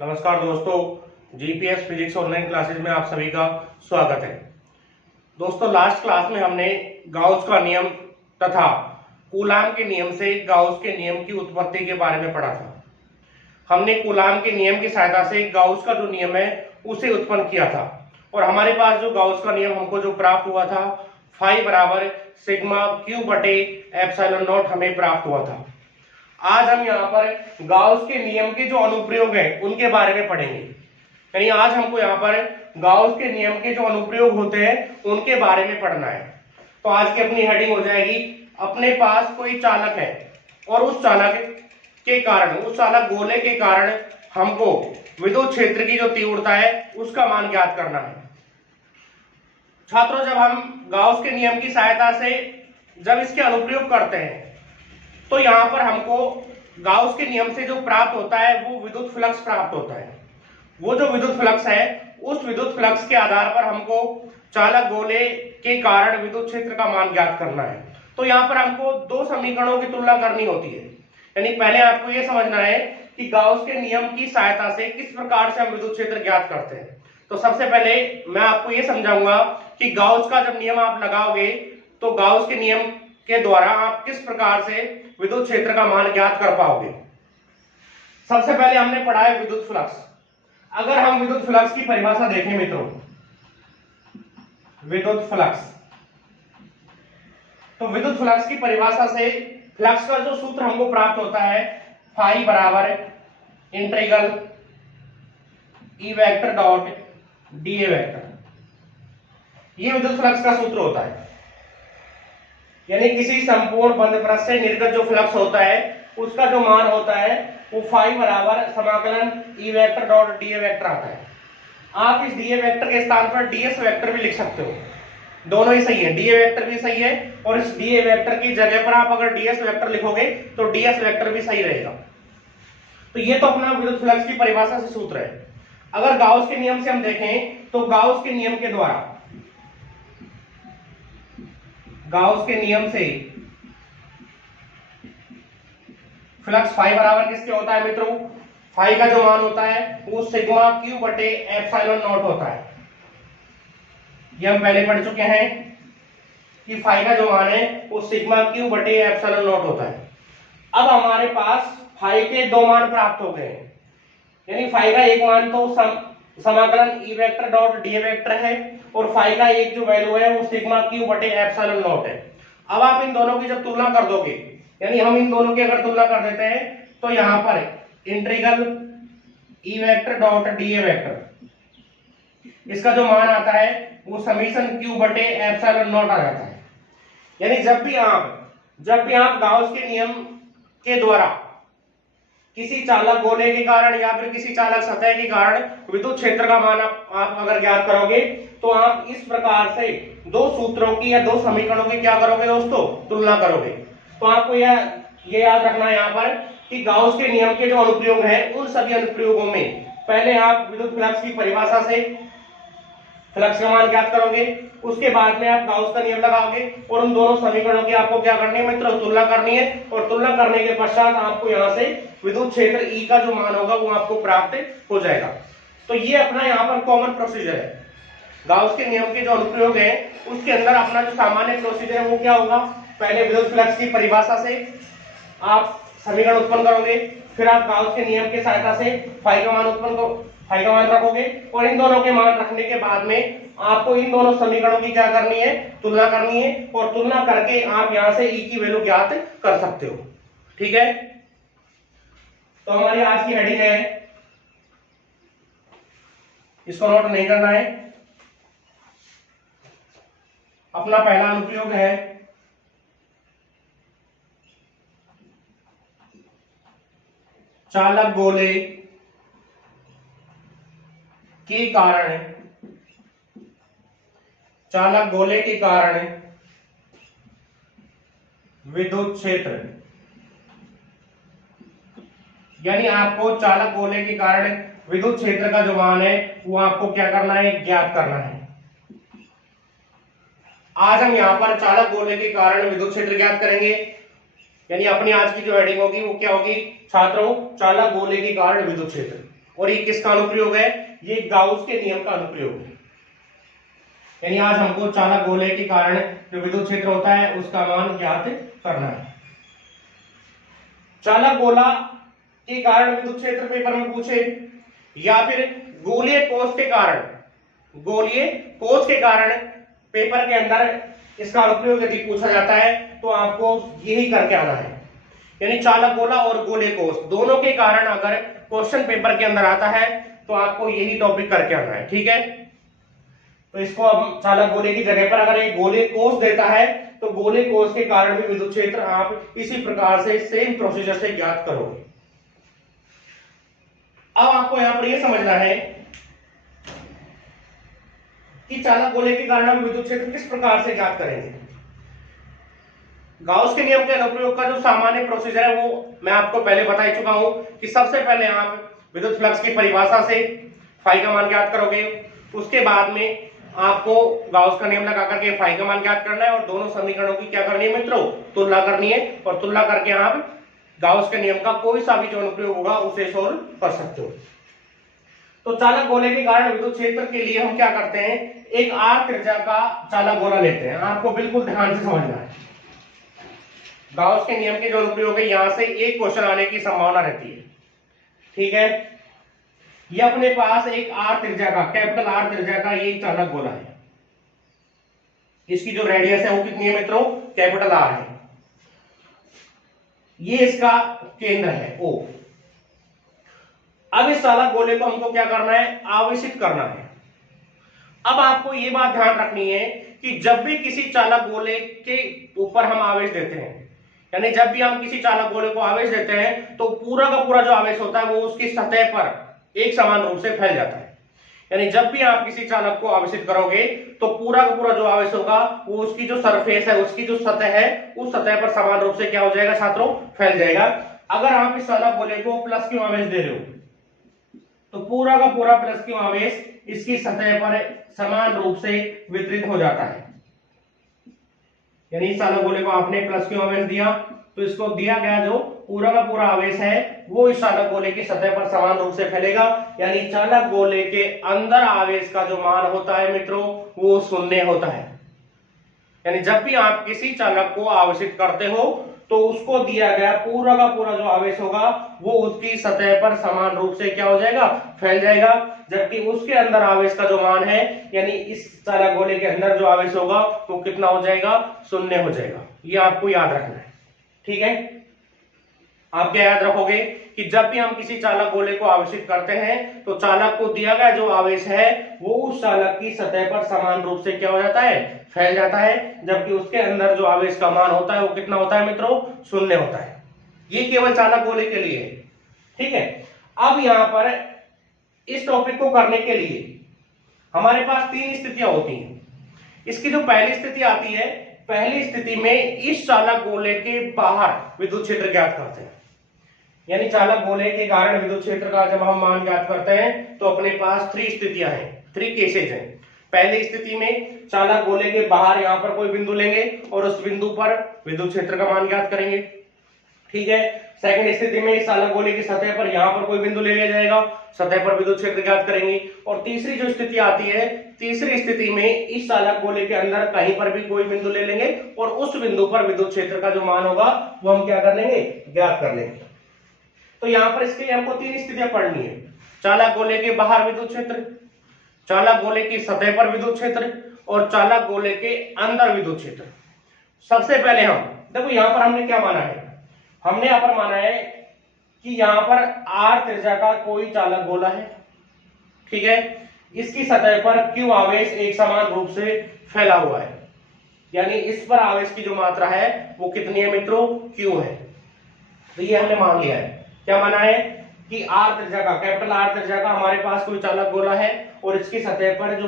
नमस्कार दोस्तों, GPS physics online classes में आप सभी का स्वागत है। दोस्तों, लास्ट क्लास में हमने गाउस का नियम तथा कूलाम के नियम से गाउस के नियम की उत्पत्ति के बारे में पढ़ा था। हमने कूलाम के नियम की सहायता से गाउस का जो नियम है उसे उत्पन्न किया था और हमारे पास जो गाउस का नियम हमको जो प्राप्त हुआ था फाई बराबर सिग्मा क्यू बटे एप्सिलॉन नॉट हमें प्राप्त हुआ था। आज हम यहाँ पर गाउस के नियम के जो अनुप्रयोग हैं उनके बारे में पढ़ेंगे। यानी आज हमको यहाँ पर गाउस के नियम के जो अनुप्रयोग होते हैं उनके बारे में पढ़ना है। तो आज की अपनी हेडिंग हो जाएगी, अपने पास कोई चालक है और उस चालक गोले के कारण हमको विद्युत क्षेत्र की जो तीव्रता है उसका मान ज्ञात करना है। छात्रों, जब हम गाउस के नियम की सहायता से जब इसके अनुप्रयोग करते हैं तो यहाँ पर हमको गाउस के नियम से जो प्राप्त होता है वो विद्युत फ्लक्स प्राप्त होता है। वो जो विद्युत फ्लक्स है उस विद्युत फ्लक्स के आधार पर हमको चालक गोले के कारण विद्युत क्षेत्र का मान ज्ञात करना है। तो यहाँ पर हमको दो समीकरणों की तुलना करनी होती है। यानी पहले आपको ये समझना है कि गाउस के नियम की सहायता से किस प्रकार से हम विद्युत क्षेत्र ज्ञात करते हैं। तो सबसे पहले मैं आपको ये समझाऊंगा कि गाउस का जब नियम आप लगाओगे तो गाउस के नियम के द्वारा आप किस प्रकार से विद्युत क्षेत्र का मान ज्ञात कर पाओगे। सबसे पहले हमने पढ़ा है विद्युत फ्लक्स। अगर हम विद्युत फ्लक्स की परिभाषा देखें मित्रों, विद्युत फ्लक्स, तो विद्युत फ्लक्स की परिभाषा से फ्लक्स का जो सूत्र हमको प्राप्त होता है फाई बराबर integral E vector dot D A vector, ये विद्युत फ्लक्स का सूत्र होता है। यानी किसी संपूर्ण बंद पृष्ठ से निर्गत जो फ्लक्स होता है उसका जो मान होता है वो फाई बराबर समाकलन E vector dot D A vector आता है। आप इस डी ए वेक्टर के स्थान पर डी एस वेक्टर भी लिख सकते हो, दोनों ही सही है, डी ए वेक्टर भी सही है और इस डी ए वेक्टर की जगह पर आप अगर डी एस वेक्टर लिखोगे तो डी एस वेक्टर भी सही रहेगा। तो ये तो अपना विद्युत फ्लक्स की परिभाषा से सूत्र है। अगर गाउस के नियम से हम देखें तो गाउस के नियम के द्वारा, गाउस के नियम से फ्लक्स फाई बराबर किसके होता है मित्रों? फाई का जो मान होता है वो सिग्मा क्यू बटे एप्सिलॉन नॉट होता है। ये हम पहले पढ़ चुके हैं कि फाई का जो मान है वो सिग्मा क्यू बटे एप्सिलॉन नॉट होता है। अब हमारे पास फाई के दो मान प्राप्त हो गए हैं। यानी फाई का एक मान तो समाकलन E vector dot D vector है और फाई का एक जो वैल्यू है वो सिग्मा क्यू बटे एप्सिलॉन नॉट है। अब आप इन दोनों की जब तुलना कर दोगे, यानी हम इन दोनों की अगर तुलना कर देते हैं तो यहां पर integral E vector dot D A vector, इसका जो मान आता है वो समीशन क्यू बटे एप्सिलॉन नॉट आ जाता है। यानी जब भी आप गाउस के नियम के द्वारा किसी चालक गोले के कारण या फिर किसी चालक सतह के कारण विद्युत क्षेत्र का मान आप अगर ज्ञात करोगे तो आप इस प्रकार से दो सूत्रों की या दो समीकरणों की क्या करोगे दोस्तों? तुलना करोगे। तो आपको ये याद रखना है यहाँ पर कि गाउस के नियम के जो अनुप्रयोग हैं उन सभी अनुप्रयोगों में पहले आप विद्युत फ्लक्स की परिभाषा से फ्लक्स का मान ज्ञात करोगे, उसके बाद में आप गाउस का नियम लगाओगे और उन दोनों समीकरणों की आपको क्या करनी है मित्रों? तुलना करनी है। और तुलना करने के पश्चात आपको यहाँ से विद्युत क्षेत्र ई का जो मान होगा वो आपको प्राप्त हो जाएगा। तो ये अपना यहाँ पर कॉमन प्रोसीजर है। गाउस के नियम के जो अनुप्रयोग है उसके अंदर अपना जो सामान्य प्रोसीजर है वो क्या होगा? पहले विद्युत फ्लक्स की परिभाषा से आप समीकरण उत्पन्न करोगे, फिर आप गाउस के नियम की सहायता से फाई का मान रखोगे और इन दोनों के मान रखने के बाद में आपको इन दोनों समीकरणों की क्या करनी है? तुलना करनी है और तुलना करके आप यहां से ई की वैल्यू ज्ञात कर सकते हो। ठीक है, तो हमारी आज की हेडिंग है, इसको नोट नहीं करना है। अपना पहला अनुप्रयोग है चालक गोले के कारण विद्युत क्षेत्र। यानी आपको चालक गोले के कारण विद्युत क्षेत्र का जो मान है वो आपको क्या करना है? ज्ञात करना है। आज हम यहाँ पर चालक गोले के कारण विद्युत क्षेत्र ज्ञात करेंगे। यानी अपनी आज की जो हेडिंग होगी वो क्या होगी छात्रों? चालक गोले के कारण विद्युत क्षेत्र। और ये किसका अनुप्रयोग है? ये गाउस के नियम का अनुप्रयोग है। यानी आज हमको चालक गोले के कारण जो विद्युत क्षेत्र होता है उसका मान ज्ञात करना है। चालक गोला के कारण विद्युत क्षेत्र पेपर में पूछे, या फिर गोलीय कोष के कारण, गोलीय कोष के कारण पेपर के अंदर इसका अनुप्रयोग यदि पूछा जाता है तो आपको यही करके आना है। यानी चालक गोला और गोलीय कोष दोनों के कारण अगर क्वेश्चन पेपर के अंदर आता है तो आपको यही टॉपिक करके आना है। ठीक है, तो इसको अब चालक गोले की जगह पर अगर एक गोलीय कोष देता है तो गोलीय कोष के कारण भी विद्युत क्षेत्र आप इसी प्रकार से सेम प्रोसीजर से ज्ञात करोगे। अब आपको यहां पर यह समझना है कि चालक गोले के कारण हम विद्युत क्षेत्र किस प्रकार से ज्ञात करेंगे। गाउस के नियम के अनुप्रयोग का जो सामान्य प्रोसीजर है वो मैं आपको पहले बता ही चुका हूं कि सबसे पहले आप विद्युत फ्लक्स की परिभाषा से फाई का मान ज्ञात करोगे, उसके बाद में आपको गाउस का नियम लगा करके फाई का मान ज्ञात करना है और दोनों समीकरणों की क्या करनी है मित्रों, तुलना करनी है, और तुलना करके आप गाउस के नियम का कोई सा भी जो अनुप्रयोग होगा उसे सोल्व कर सकते हो। तो चालक गोले के कारण विद्युत क्षेत्र के लिए हम क्या करते हैं, एक आर त्रिज्या का चालक गोला लेते हैं। आपको बिल्कुल ध्यान से समझना है, गाउस के नियम के जो अनुप्रयोग है यहां से एक क्वेश्चन आने की संभावना रहती है। ठीक है, ये अपने पास एक आर त्रिज्या का, कैपिटल आर त्रिज्या का ये चालक गोला है। इसकी जो रेडियस है वो कितनी है मित्रों, कैपिटल आर है। ये इसका केंद्र है ओ। अब इस चालक गोले को हमको क्या करना है, आवेशित करना है। अब आपको ये बात ध्यान रखनी है कि जब भी किसी चालक गोले के ऊपर हम आवेश देते हैं, यानी जब भी हम किसी चालक गोले को आवेश देते हैं तो पूरा का पूरा जो आवेश होता है वो उसकी सतह पर एक समान रूप से फैल जाता है। यानी जब भी आप किसी चालक को आवेशित करोगे तो पूरा का पूरा जो आवेश होगा वो उसकी जो सरफेस है, उसकी जो सतह है, उस सतह पर समान रूप से क्या हो जाएगा छात्रों, फैल जाएगा। अगर आप इस चालक गोले को प्लस क्यू आवेश दे रहे हो तो पूरा का पूरा प्लस क्यू आवेश इसकी सतह पर समान रूप से वितरित हो जाता है। यानी इस चालक गोले को आपने प्लस क्यू आवेश दिया तो इसको दिया गया जो पूरा का पूरा आवेश है वो इस चालक गोले की सतह पर समान रूप से फैलेगा। यानी चालक गोले के अंदर आवेश का जो मान होता है मित्रों वो शून्य होता है। यानी जब भी आप किसी चालक को आवेशित करते हो तो उसको दिया गया पूरा का पूरा जो आवेश होगा वो उसकी सतह पर समान रूप से क्या हो जाएगा, फैल जाएगा। जबकि उसके अंदर आवेश का जो मान है, यानी इस चालक गोले के अंदर जो आवेश होगा वो कितना हो जाएगा, शून्य हो जाएगा। ये आपको याद रखना है। ठीक है, आप क्या याद रखोगे कि जब भी हम किसी चालक गोले को आवेशित करते हैं तो चालक को दिया गया जो आवेश है वो उस चालक की सतह पर समान रूप से क्या हो जाता है, फैल जाता है। जबकि उसके अंदर जो आवेश का मान होता है वो कितना होता है मित्रों, शून्य होता है। ये केवल चालक गोले के लिए है। ठीक है, अब यहां पर इस टॉपिक को करने के लिए हमारे पास तीन स्थितियां होती हैं। इसकी जो पहली स्थिति आती है, पहली स्थिति में इस चालक गोले के बाहर विद्युत क्षेत्र ज्ञात करते हैं। यानी चालक गोले के कारण विद्युत क्षेत्र का जब हम मान ज्ञात करते हैं तो अपने पास थ्री स्थितियां हैं, थ्री केसेज हैं। पहली स्थिति में चालक गोले के बाहर यहां पर कोई बिंदु लेंगे और उस बिंदु पर विद्युत क्षेत्र का मान ज्ञात करेंगे। ठीक है, सेकंड स्थिति में चालक गोले की सतह पर यहां पर कोई बिंदु ले लिया जाएगा, सतह पर विद्युत क्षेत्र ज्ञात करेंगे। और तीसरी जो स्थिति आती है, तीसरी स्थिति में इस चालक गोले के अंदर कहीं पर भी कोई बिंदु ले लेंगे और उस बिंदु पर विद्युत क्षेत्र का जो मान होगा वो हम क्या कर लेंगे, ज्ञात कर लेंगे। तो यहां पर इसके लिए हमको तीन स्थितियां पढ़नी है, चालक गोले के बाहर विद्युत क्षेत्र, चालक गोले की सतह पर विद्युत क्षेत्र और चालक गोले के अंदर विद्युत क्षेत्र। सबसे पहले हम देखो यहां पर हमने क्या माना है, हमने यहां पर माना है कि यहां पर आर त्रिज्या का कोई चालक गोला है। ठीक है, इसकी सतह पर क्यू आवेश एक समान रूप से फैला हुआ है। यानी इस पर आवेश की जो मात्रा है वो कितनी है मित्रों, क्यू है। तो ये हमने मान लिया है। क्या माना है कि आर त्रिज्या का, कैपिटल आर त्रिज्या का हमारे पास कोई चालक गोला है और इसकी सतह पर जो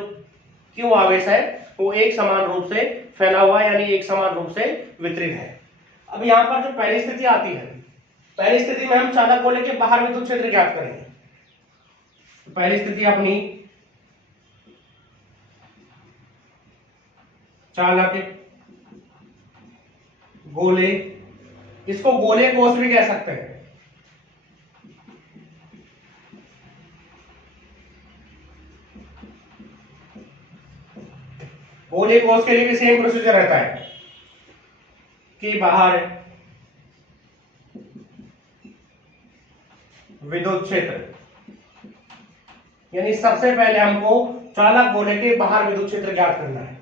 क्यू आवेश है वो एक समान रूप से फैला हुआ है, यानी एक समान रूप से वितरित है। अब यहां पर जो पहली स्थिति आती है, पहली स्थिति में हम चालक गोले के बाहर विद्युत क्षेत्र ज्ञात करेंगे। तो पहली स्थिति अपनी चालक गोले, इसको गोले कोष भी कह सकते हैं। गोलीय कोष के लिए भी सेम प्रोसीजर रहता है कि बाहर विद्युत क्षेत्र, यानी सबसे पहले हमको चालक गोले के बाहर विद्युत क्षेत्र ज्ञात करना है।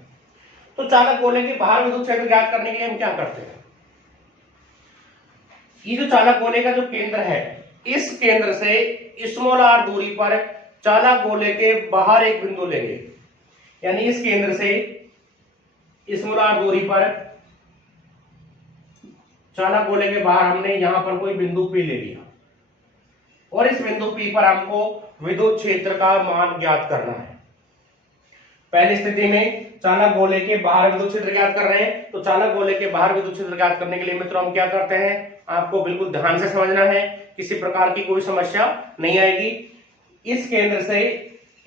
तो चालक गोले के बाहर विद्युत क्षेत्र ज्ञात करने के लिए हम क्या करते हैं, ये जो चालक गोले का जो केंद्र है, इस केंद्र से स्मॉल r दूरी पर चालक गोले के बाहर एक बिंदु लेंगे, यानी इस केंद्र से स्मॉल r दूरी पर चालक गोले के बाहर हमने यहां पर कोई बिंदु P ले लिया और इस बिंदु P पर हमको विद्युत क्षेत्र का मान ज्ञात करना है। पहली स्थिति में चालक गोले के बाहर विद्युत क्षेत्र ज्ञात कर रहे हैं, तो चालक गोले के बाहर विद्युत क्षेत्र ज्ञात करने के लिए मित्रों हम क्या करते हैं, आपको बिल्कुल ध्यान से समझना है, किसी प्रकार की कोई समस्या नहीं आएगी। इस केंद्र से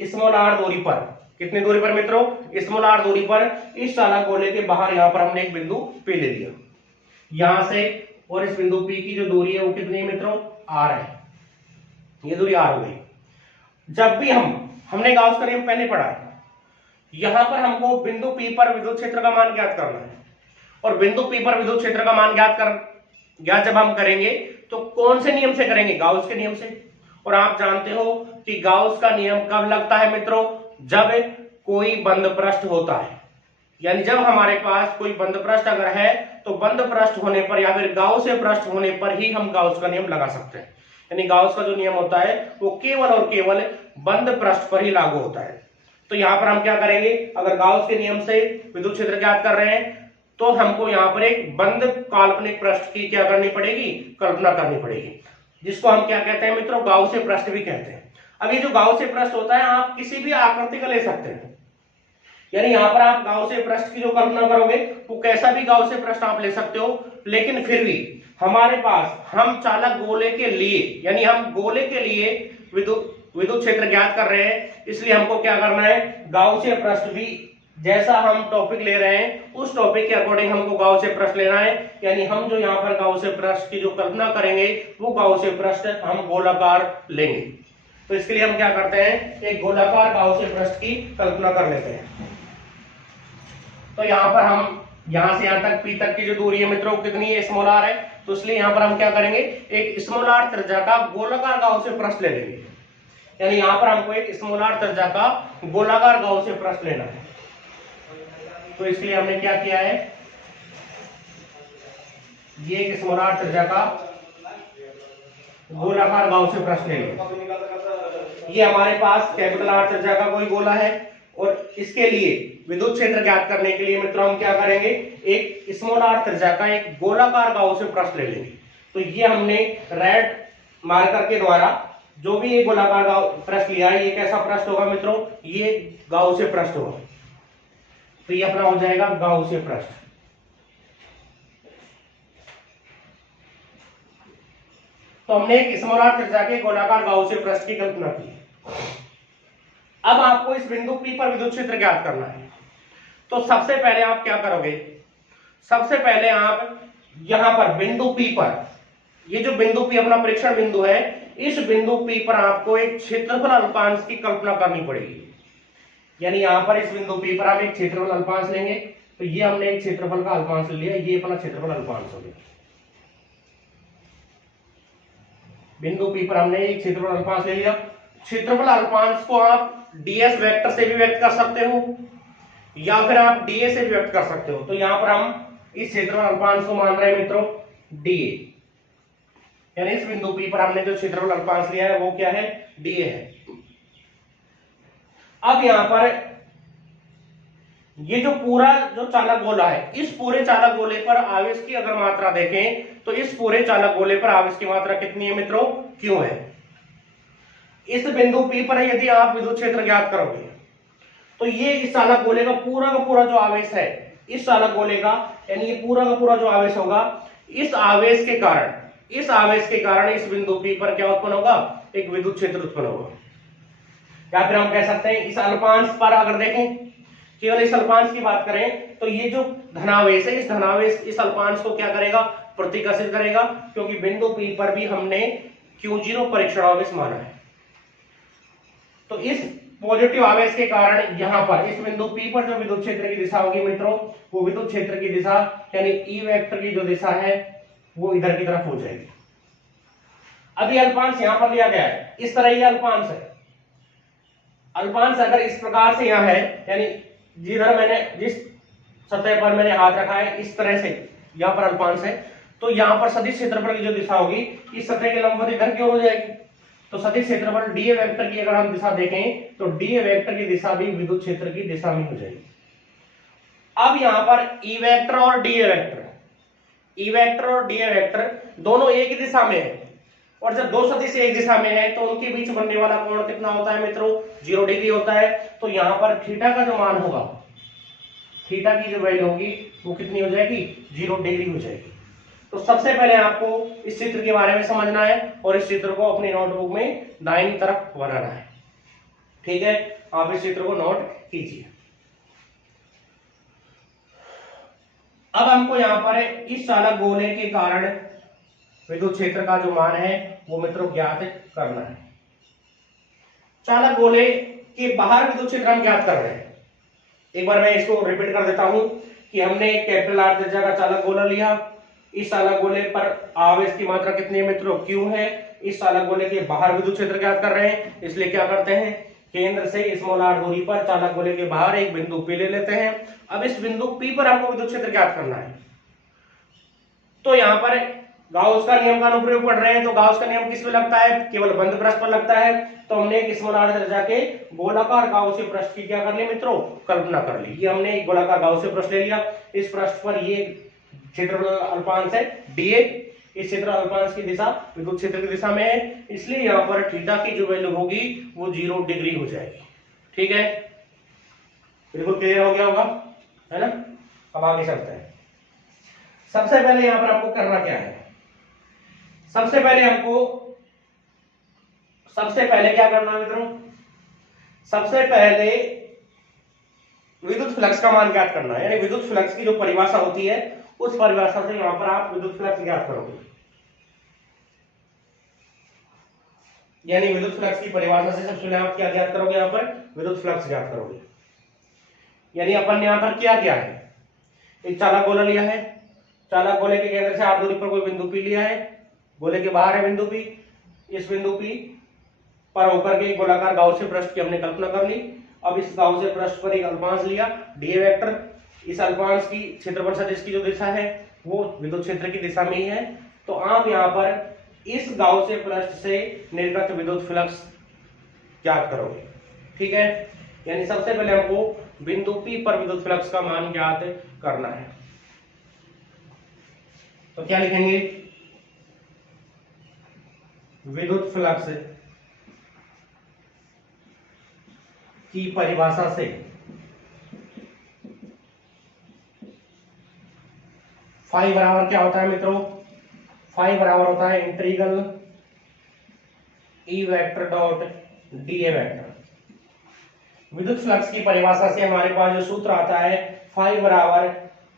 स्मॉल r दूरी पर, कितनी दूरी पर मित्रों, स्मॉल r दूरी पर इस चालक गोले के बाहर यहां पर हमने एक बिंदु P ले लिया यहां से, और इस बिंदु P की जो दूरी है वो कितनी है मित्रों, r है, ये दूरी r हो गई। जब भी हमने गाउस का नियम पहले पढ़ा है, यहां पर हमको बिंदु P पर विद्युत क्षेत्र का मान ज्ञात करना है, और बिंदु P पर विद्युत क्षेत्र का मान ज्ञात जब हम करेंगे तो कौन से नियम से करेंगे, गाउस के नियम से। और आप जानते हो कि गाउस का नियम कब लगता है मित्रों, जब कोई बंद पृष्ठ होता है, यानी जब हमारे पास कोई बंद पृष्ठ अगर है तो बंद पृष्ठ होने पर या फिर गाउसीय पृष्ठ होने पर ही हम गाउस का नियम लगा सकते हैं। यानी गाउस का जो नियम होता है वो केवल और केवल बंद पृष्ठ पर ही लागू होता है। तो यहां पर हम क्या करेंगे, अगर गाउस के नियम से विद्युत क्षेत्र ज्ञात कर रहे हैं तो हमको यहां पर एक बंद काल्पनिक पृष्ठ की क्या करनी पड़ेगी, कल्पना करनी पड़ेगी, जिसको हम क्या कहते हैं मित्रों, गाउसीय पृष्ठ भी कहते हैं। अब ये जो गाउसीय पृष्ठ होता है आप किसी भी आकृति का ले सकते हैं, यानी यहां पर आप गाउसीय पृष्ठ की जो कल्पना करोगे वो कैसा भी गाउसीय पृष्ठ आप ले सकते हो, लेकिन फिर भी हमारे पास हम चालक गोले के लिए, यानी हम गोले के लिए विद्युत क्षेत्र ज्ञात कर रहे हैं, इसलिए हमको क्या करना है, गाउसीय पृष्ठ भी जैसा हम टॉपिक ले रहे हैं उस टॉपिक के अकॉर्डिंग हमको गाउसीय पृष्ठ लेना है। यानी हम जो यहाँ पर गाउसीय पृष्ठ की जो कल्पना करेंगे वो गाउसीय पृष्ठ हम गोलाकार लेंगे। तो इसके लिए हम क्या करते हैं, एक गोलाकार गाउसीय पृष्ठ की कल्पना कर लेते हैं। तो यहाँ पर हम यहां से यहां तक P तक की जो दूरी है मित्रों कितनी है, स्मॉल r है, तो इसलिए यहाँ पर हम क्या करेंगे, एक स्मॉल r त्रिज्या का गोलाकार गाउसीय पृष्ठ ले लेंगे। यानी यहाँ पर हमको एक स्मॉल r त्रिज्या का गोलाकार गाउसीय पृष्ठ लेना है। तो इसलिए हमने क्या किया है, ये एक स्मॉल r त्रिज्या का गोलाकार गाउसीय पृष्ठ ले लिया। ये हमारे पास कैपिटल R त्रिज्या का कोई गोला है और इसके लिए विद्युत क्षेत्र ज्ञात करने के लिए मित्रों हम क्या करेंगे, एक स्मॉल r त्रिज्या का एक गोलाकार गाउसीय पृष्ठ ले लेंगे। तो ये हमने रेड मार्कर के द्वारा जो भी ये गोलाकार पृष्ठ लिया है, ये कैसा पृष्ठ होगा मित्रों, ये गाउसीय पृष्ठ होगा। तो ये अपना हो जाएगा गाउसीय पृष्ठ। तो हमने एक स्मॉल r त्रिज्या के गोलाकार गाउसीय पृष्ठ की कल्पना की। अब आपको इस बिंदु P पर विद्युत क्षेत्र ज्ञात करना है। तो सबसे पहले आप क्या करोगे, सबसे पहले आप यहां पर बिंदु P पर, ये जो बिंदु P अपना परीक्षण बिंदु है, इस बिंदु P पर आपको एक क्षेत्रफल अल्पांश की कल्पना करनी पड़ेगी। यानी यहां पर इस बिंदु P पर आप एक क्षेत्रफल अल्पांश लेंगे। तो ये हमने एक क्षेत्रफल का अल्पांश लिया, ये अपना क्षेत्रफल अल्पांश हो गया। बिंदु P पर हमने एक क्षेत्रफल अल्पांश ले लिया। क्षेत्रफल अल्पांश को आप ds वेक्टर से भी व्यक्त कर सकते हो या फिर आप dA से भी व्यक्त कर सकते हो। तो यहां पर हम इस क्षेत्रफल अल्पांश को मान रहे हैं मित्रों dA, यानी इस बिंदु P पर हमने जो क्षेत्रफल अल्पांश लिया है वो क्या है, dA है। अब यहां पर ये जो पूरा जो चालक गोला है, इस पूरे चालक गोले पर आवेश की अगर मात्रा देखें तो इस पूरे चालक गोले पर आवेश की मात्रा कितनी है मित्रों, Q है। इस बिंदु P पर यदि आप विद्युत क्षेत्र ज्ञात करोगे तो ये इस चालक गोले का पूरा जो आवेश है, इस चालक गोले का, यानी ये पूरा का पूरा जो आवेश होगा, इस आवेश के कारण इस बिंदु P पर क्या उत्पन्न होगा, एक विद्युत क्षेत्र उत्पन्न होगा। या फिर हम कह सकते हैं इस अल्पांश पर अगर देखें, केवल इस अल्पांश की बात करें तो ये जो धनावेश है, इस धनावेश इस अल्पांश को क्या करेगा, प्रतिकर्षित करेगा, क्योंकि बिंदु P पर भी हमने Q0 परीक्षण आवेश माना है। तो इस पॉजिटिव आवेश के कारण यहां पर इस बिंदु P पर जो विद्युत क्षेत्र की दिशा होगी मित्रों, वो विद्युत क्षेत्र की दिशा यानी ई वेक्टर की जो दिशा है वो इधर की तरफ हो जाएगी। अब ये अल्पांश यहां पर लिया गया है, इस तरह ये अल्पांश है। अल्पांश अगर इस प्रकार से यहाँ है, यानी जिधर मैंने जिस सतह पर मैंने हाथ रखा है इस तरह से यहाँ पर अल्पांश है, तो यहाँ पर सदिश क्षेत्रफल की जो दिशा होगी इस सतह के लंबवत इधर की ओर हो जाएगी। तो सदिश क्षेत्रफल डीए वेक्टर की अगर हम दिशा देखें तो डीए वेक्टर की दिशा भी विद्युत क्षेत्र की दिशा में हो जाएगी। अब यहाँ पर ई वेक्टर और डीए वेक्टर, ई वेक्टर और डीए वेक्टर दोनों एक ही दिशा में है, और जब दो सदिश एक दिशा में है तो उनके बीच बनने वाला कोण कितना होता है मित्रों, 0 डिग्री होता है। तो यहाँ पर थीटा का जो मान होगा, थीटा की जो वैल्यू होगी वो कितनी हो जाएगी, 0 डिग्री हो जाएगी। तो सबसे पहले आपको इस चित्र के बारे में समझना है और इस चित्र को अपनी नोटबुक में दाहिनी तरफ बनाना है। ठीक है, आप इस चित्र को नोट कीजिए। अब हमको यहाँ पर इस चालक गोले के कारण विद्युत क्षेत्र का जो मान है वो मित्रों ज्ञात करना है। चालक गोले के बाहर विद्युत क्षेत्र हम ज्ञात कर रहे हैं। एक बार मैं इसको रिपीट कर देता हूं कि हमने एक कैपिटल आर त्रिज्या का चालक गोला लिया। इस चालक गोले पर आवेश की मात्रा कितनी है मित्रों, Q है। इस चालक गोले के बाहर विद्युत क्षेत्र ज्ञात कर रहे हैं, इसलिए क्या करते हैं, केंद्र से स्मॉल r दूरी पर चालक गोले के बाहर एक बिंदु P ले लेते हैं। अब इस बिंदु P पर हमको विद्युत क्षेत्र ज्ञात करना है। तो यहाँ पर गाउस का नियम का अनुप्रयोग पढ़ रहे हैं, तो गाउस का नियम किस पे लगता है, केवल बंद पृष्ठ पर लगता है। तो हमने एक स्मॉल r त्रिज्या के गोलाकार गाउसीय पृष्ठ की क्या कर ली मित्रों, कल्पना कर ली। ये हमने एक गोलाकार गाउसीय पृष्ठ ले लिया। इस पृष्ठ पर ये क्षेत्रफल अल्पांश है dA, इस क्षेत्र अल्पांश की दिशा विद्युत क्षेत्र की दिशा में है, इसलिए यहाँ पर थीटा की जो वैल्यू होगी वो 0 डिग्री हो जाएगी। ठीक है, बिल्कुल क्लियर हो गया होगा, है ना। अब आगे चलते हैं। सबसे पहले यहाँ पर आपको करना क्या है, सबसे पहले क्या करना है मित्रों, सबसे पहले विद्युत फ्लक्स का मान ज्ञात करना है। यानी विद्युत फ्लक्स की जो परिभाषा होती है उस परिभाषा से यहां पर आप विद्युत फ्लक्स ज्ञात करोगे। यानी विद्युत फ्लक्स की परिभाषा से सबसे पहले आप क्या ज्ञात करोगे, यहां पर विद्युत फ्लक्स ज्ञात करोगे। यानी अपन ने यहां पर क्या किया है, एक चालक गोला लिया है, चालक गोले के केंद्र से r दूरी पर कोई बिंदु P लिया है, गोले के बाहर है बिंदु P, इस बिंदु P पर होकर के गोलाकार गाउसीय पृष्ठ की हमने कल्पना कर ली। अब इस गाउसीय पृष्ठ पर एक अल्पांश लिया डीए वेक्टर, इस अल्पांश की क्षेत्रफल सदिश की जो दिशा है वो विद्युत क्षेत्र की दिशा में ही है। तो आप यहाँ पर इस गाउसीय पृष्ठ से निर्गत विद्युत फ्लक्स ज्ञात करोगे। ठीक है, यानी सबसे पहले हमको बिंदु P पर विद्युत फ्लक्स का मान ज्ञात करना है। तो क्या लिखेंगे, विद्युत फ्लक्स की परिभाषा से फाई बराबर क्या होता है मित्रों, फाई बराबर होता है इंटीग्रल ई वेक्टर डॉट डीए वेक्टर। विद्युत फ्लक्स की परिभाषा से हमारे पास जो सूत्र आता है फाई बराबर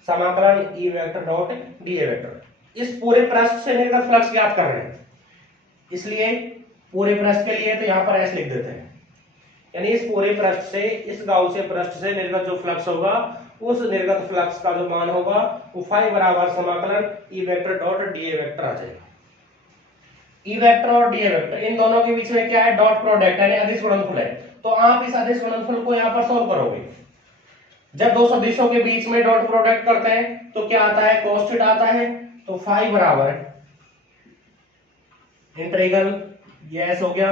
समाकलन E vector dot DA vector. इस पूरे पृष्ठ से निर्गत फ्लक्स ज्ञात कर रहे हैं, इसलिए पूरे पृष्ठ के लिए तो यहां पर एस लिख देते हैं। यानी इस पूरे पृष्ठ से, इस गाउसीय पृष्ठ से निर्गत जो फ्लक्स होगा उस निर्गत फ्लक्स का जो मान होगा वो फाई बराबर समाकलन E vector dot DA vector आ जाएगा। ई वेक्टर और डीए वेक्टर इन दोनों के बीच में क्या है, डॉट प्रोडक्ट यानी अदिश गुणनफल है। तो आप इस अदिश गुणनफल को यहाँ पर सोल्व करोगे। जब दो सदिशों के बीच में डॉट प्रोडक्ट करते हैं तो क्या आता है, cos थीटा आता है। तो फाई बराबर इंटीग्रल, ये एस हो गया,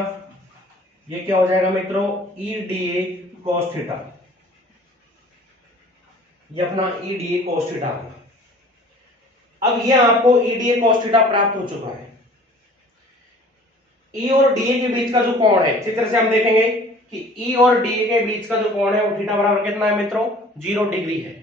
ये क्या हो जाएगा मित्रों, ई डीए cos थीटा, ये अपना ई डीए cos थीटा। अब ये आपको ई डीए cos थीटा प्राप्त हो चुका है। ई और डीए के बीच का जो कोण है, चित्र से हम देखेंगे कि ई और डीए के बीच का जो कोण है वो थीटा बराबर कितना है मित्रों, 0 डिग्री है।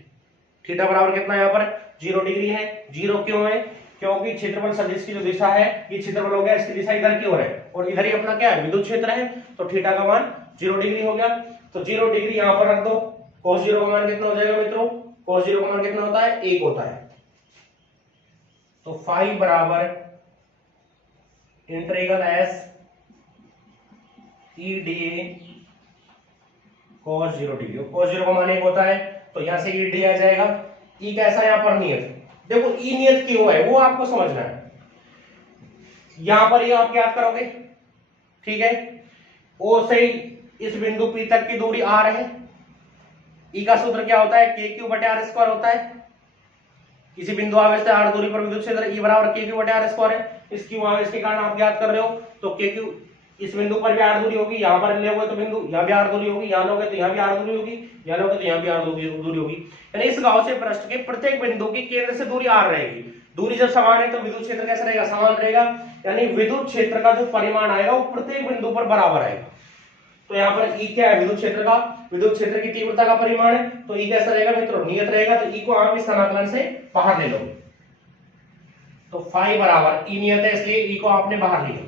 थीटा बराबर कितना है यहाँ पर, 0 डिग्री है। 0 क्यों है, क्योंकि क्षेत्रफल सदिश की जो दिशा है, ये क्षेत्रफल हो गया, इसकी दिशा इधर की ओर है और इधर ही अपना क्या है, विद्युत क्षेत्र है। तो थीटा का मान 0 डिग्री हो गया। तो 0 डिग्री यहाँ पर रख दो। cos 0 का मान कितना हो जाएगा मित्रों, cos 0 का मान कितना होता है, 1 होता है। तो फाई बराबर integral S E D cos 0 degree. cos 0 का मान 1 होता है, तो यहां से e डी आ जाएगा। e कैसा है यहाँ पर नियत, देखो e नियत क्यों है वो आपको समझना है। यहां पर ये आप याद करोगे, ठीक है, o से इस बिंदु P तक की दूरी r है। e का सूत्र क्या होता है, k क्यू बटे आर स्क्वायर होता है। किसी बिंदु आवेश से r दूरी पर विद्युत क्षेत्र E बराबर k क्यू बटे आर स्क्वायर है। इस क्यू आवेश के कारण आप याद कर रहे हो, तो k क्यू इस बिंदु पर भी r दूरी होगी, यहाँ पर लोगे तो बिंदु यहाँ भी r दूरी होगी, यहाँ लोगे तो यहाँ भी r दूरी होगी, यहाँ लोगे तो यहाँ भी r दूरी होगी। यानी इस गाउसियन पृष्ठ के प्रत्येक बिंदु की केंद्र से दूरी r रहेगी। दूरी जब समान है तो विद्युत क्षेत्र कैसा रहेगा, समान रहेगा। यानी विद्युत क्षेत्र का जो परिमाण आएगा वो प्रत्येक बिंदु पर बराबर आएगा। तो यहाँ पर E क्या है, विद्युत क्षेत्र का, विद्युत क्षेत्र की तीव्रता का परिमाण है, तो E कैसा रहेगा मित्रों, नियत रहेगा। तो E को आप इस समाकलन से बाहर ले लो, तो फाई बराबर E नियत है इसलिए E को आपने बाहर लिया।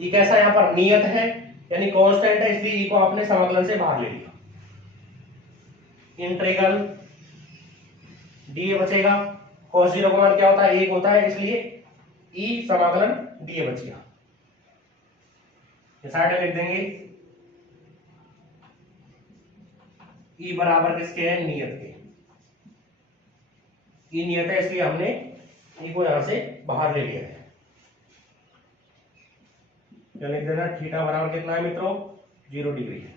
E कैसा यहाँ पर नियत है यानी कांस्टेंट है, इसलिए E को आपने समाकलन से बाहर ले लिया। इंटीग्रल dA बचेगा, cos 0 का मान क्या होता है, 1 होता है, इसलिए E समाकलन dA बच गया। साइड में लिख देंगे E बराबर किसके है, नियत के। E नियत है इसलिए हमने E को यहां से बाहर ले लिया है। लिख देना थीटा बराबर कितना है मित्रों, 0 डिग्री है।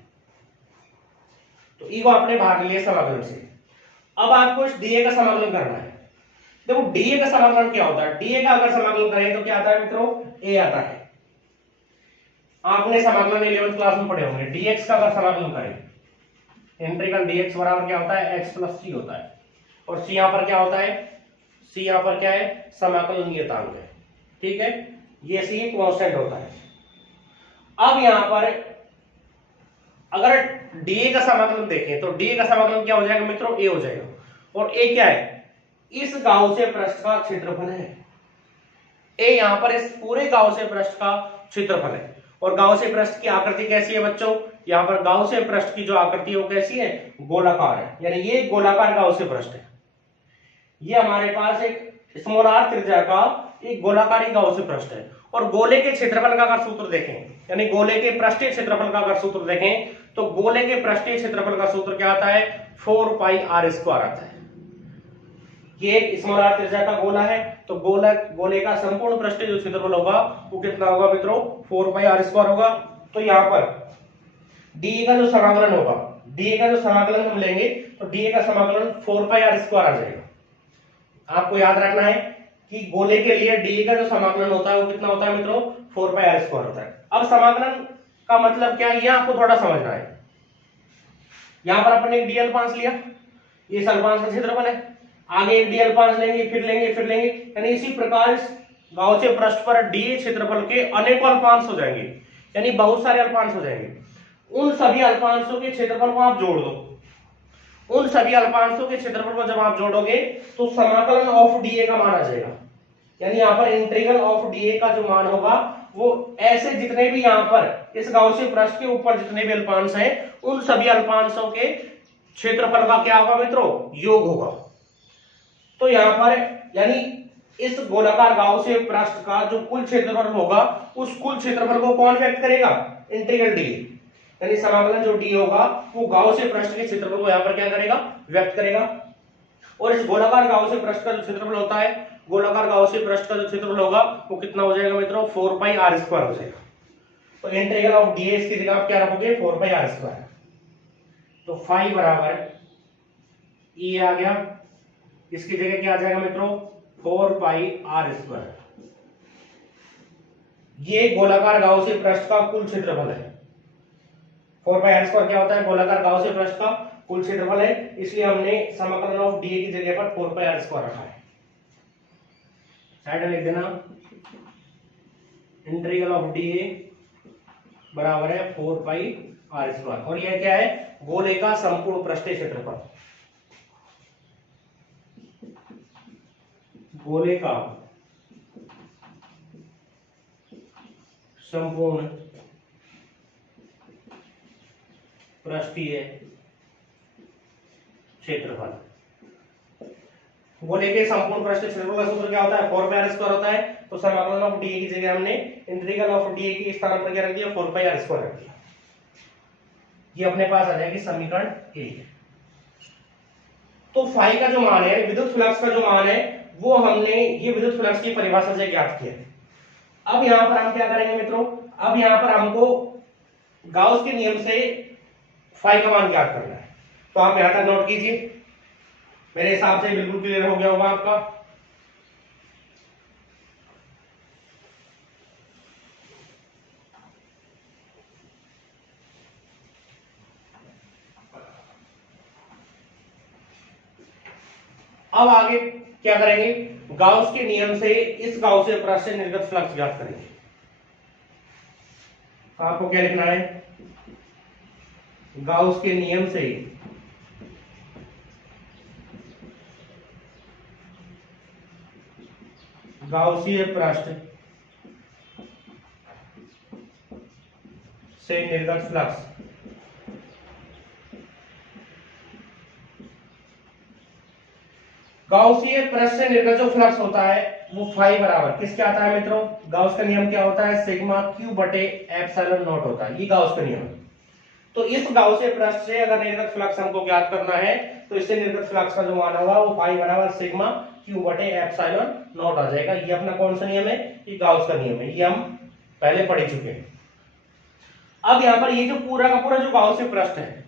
तो E को आपने बाहर लिया समाकलन से। अब आपको इस dA का समाकलन करना है। देखो dA का समाकलन क्या होता है, dA का अगर समाकलन करें तो क्या आता है मित्रों, A आता है। आपने समाकलन 11th क्लास में पढ़े होंगे। dx का अगर समाकलन करें, इंटीग्रल dx बराबर क्या होता है, x प्लस c होता है। और c यहाँ पर क्या होता है, c यहाँ पर क्या है, समाकलन नियतांक है, ठीक है, ये c कांस्टेंट होता है। अब यहाँ पर अगर dA का समाकलन देखें तो dA का समाकलन क्या हो जाएगा मित्रों, a हो जाएगा। और a क्या है, इस गाउसियन पृष्ठ का क्षेत्रफल है। a यहाँ पर इस पूरे गाउसियन पृष्ठ का क्षेत्रफल है। और गाउसियन पृष्ठ की आकृति कैसी है बच्चों, यहाँ पर गाउसियन पृष्ठ की जो आकृति है वो कैसी है, गोलाकार है। यानी ये गोलाकार गाउसियन पृष्ठ है। ये हमारे पास एक स्मॉल r त्रिज्या का एक गोलाकारी गाउसियन पृष्ठ है। और गोले के क्षेत्रफल का अगर सूत्र देखें, यानी गोले के पृष्ठीय क्षेत्रफल का अगर सूत्र देखें, तो गोले के पृष्ठीय क्षेत्रफल का सूत्र क्या आता है, 4 पाई r स्क्वायर आता है। ये एक स्मॉल r त्रिज्या का गोला है, तो गोले का संपूर्ण पृष्ठीय जो क्षेत्रफल होगा वो कितना होगा मित्रों, 4 पाई r स्क्वायर होगा। तो यहाँ पर dA का जो समाकलन होगा, dA का जो समाकलन हम लेंगे तो dA का समाकलन 4 पाई r स्क्वायर आ जाएगा। आपको याद रखना है कि गोले के लिए dA का जो समाकलन होता है वो कितना होता है मित्रों, 4 पाई r स्क्वायर होता है। अब समाकलन का मतलब क्या है, ये आपको थोड़ा समझना है। यहां पर अपन एक dl5 लिया, ये इस अल्पांश का क्षेत्रफल है। आगे एक dl5 लेंगे, फिर लेंगे, फिर लेंगे, यानी इसी प्रकार इस गाउसियन पृष्ठ पर dA क्षेत्रफल के अनेकों अल्पांश हो जाएंगे, यानी बहुत सारे अल्पांश हो जाएंगे। उन सभी अल्पांशों के क्षेत्रफल को आप जोड़ दो। उन सभी अल्पांशों के क्षेत्रफल को जब आप जोड़ोगे तो समाकलन ऑफ dA का मान आ जाएगा। यानी यहाँ पर इंटीग्रल ऑफ dA का जो मान होगा वो ऐसे जितने भी यहाँ पर इस गाउसियन पृष्ठ के ऊपर जितने भी अल्पांश हैं उन सभी अल्पांशों के क्षेत्रफल का क्या होगा मित्रों, योग होगा। तो यहाँ पर यानी इस गोलाकार गाउसियन पृष्ठ का जो कुल क्षेत्रफल होगा उस कुल क्षेत्रफल को कौन व्यक्त करेगा, इंटीग्रल dA। यानी समाकलन जो d होगा वो गाउसियन पृष्ठ के क्षेत्रफल को यहाँ पर क्या करेगा, व्यक्त करेगा। और इस गोलाकार गाउसियन पृष्ठ का जो क्षेत्रफल होता है, गोलाकार गाउसियन पृष्ठ का जो क्षेत्रफल होगा वो कितना हो जाएगा मित्रों, 4 पाई r स्क्वायर हो जाएगा। तो इंटीग्रल ऑफ dA इसकी जगह आप क्या रखोगे, 4 पाई r स्क्वायर। तो फाई बराबर E आ गया, इसकी जगह क्या आ जाएगा मित्रों, 4 पाई r स्क्वायर। ये गोलाकार गाउसियन पृष्ठ का कुल क्षेत्रफल है। 4 पाई r स्क्वायर क्या होता है, गोलाकार गाउसियन पृष्ठ का कुल क्षेत्रफल है, इसलिए हमने समाकलन ऑफ dA की जगह पर 4 पाई r स्क्वायर रखा है। साइड में लिख देना इंटीग्रल ऑफ dA बराबर है 4 पाई r स्क्वायर। और यह क्या है, गोले का संपूर्ण पृष्ठीय क्षेत्रफल। गोले का संपूर्ण पृष्ठीय क्षेत्रफल। गोले के संपूर्ण पृष्ठीय क्षेत्रफल का सूत्र क्या होता है, 4 पाई r स्क्वायर होता है। तो समाकलन ऑफ dA की जगह हमने इंटीग्रल ऑफ dA के स्थान पर क्या रख दिया, 4 पाई r स्क्वायर रख दिया। ये अपने पास आ जाएगी समीकरण 1। तो फाई का जो मान है, विद्युत फ्लक्स का जो मान है, वो हमने ये विद्युत फ्लक्स की परिभाषा से ज्ञात किया है। अब यहां पर हम क्या करेंगे मित्रों, अब यहां पर हमको गाउस के नियम से फाई का मान ज्ञात करना है। तो आप यहां तक नोट कीजिए, मेरे हिसाब से बिल्कुल क्लियर हो गया होगा आपका। अब आगे क्या करेंगे, गाउस के नियम से इस गाउसीय पृष्ठ से निर्गत फ्लक्स ज्ञात करेंगे। आपको क्या लिखना है, गाउस के नियम से गाउसीय पृष्ठ से निर्गत फ्लक्स गाउसीय पृष्ठ से निर्गत जो फ्लक्स होता है वो फाई बराबर किसके आता है मित्रों, गाउस का नियम क्या होता है, सिग्मा क्यू बटे एप्सिलॉन नॉट होता है, ये गाउस का नियम है। तो इस गाउसीय पृष्ठ से अगर निर्गत फ्लक्स हमको ज्ञात करना है तो इससे निर्गत फ्लक्स का जो मान होगा वो फाई बराबर सिग्मा क्यू बटे एप्सिलॉन नॉट आ जाएगा। ये अपना कौन सा नियम है, ये गाउस का नियम है, ये हम पहले पढ़ चुके हैं। अब यहाँ पर ये जो पूरा का पूरा जो गाउसीय पृष्ठ है,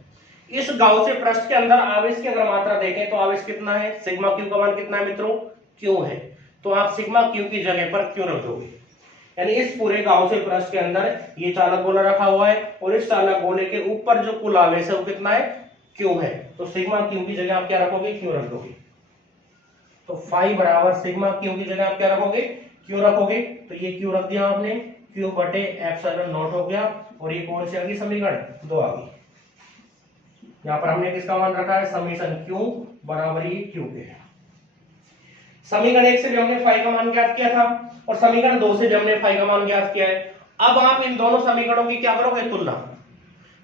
इस गाउसीय पृष्ठ के अंदर आवेश की अगर मात्रा देखें तो आवेश कितना है, सिग्मा क्यू का मान कितना है मित्रों, क्यू है। तो आप सिग्मा क्यू की जगह पर क्यू रख दोगे, यानी इस पूरे गाउसीय पृष्ठ के अंदर ये चालक गोला रखा हुआ है और इस चालक गोले के ऊपर जो कुल आवेश है वो कितना है, क्यू है। तो सिग्मा क्यू की जगह आप क्या रखोगे, क्यू रख दोगे। तो फाई बराबर सिग्मा क्यू की जगह आप क्या रखोगे, क्यू रखोगे। तो ये क्यू रख दिया आपने, क्यू बटे एप्सिलॉन नॉट हो गया। और ये कौन सी आ गई, समीकरण 2 आ गई। यहां पर हमने किसका मान रखा है, समीशन क्यू बराबर ये क्यू के। समीकरण 1 से भी हमने फाई का मान ज्ञात किया था और समीकरण 2 से भी हमने फाई का मान ज्ञात किया है। अब आप इन दोनों समीकरणों की क्या करोगे, तुलना।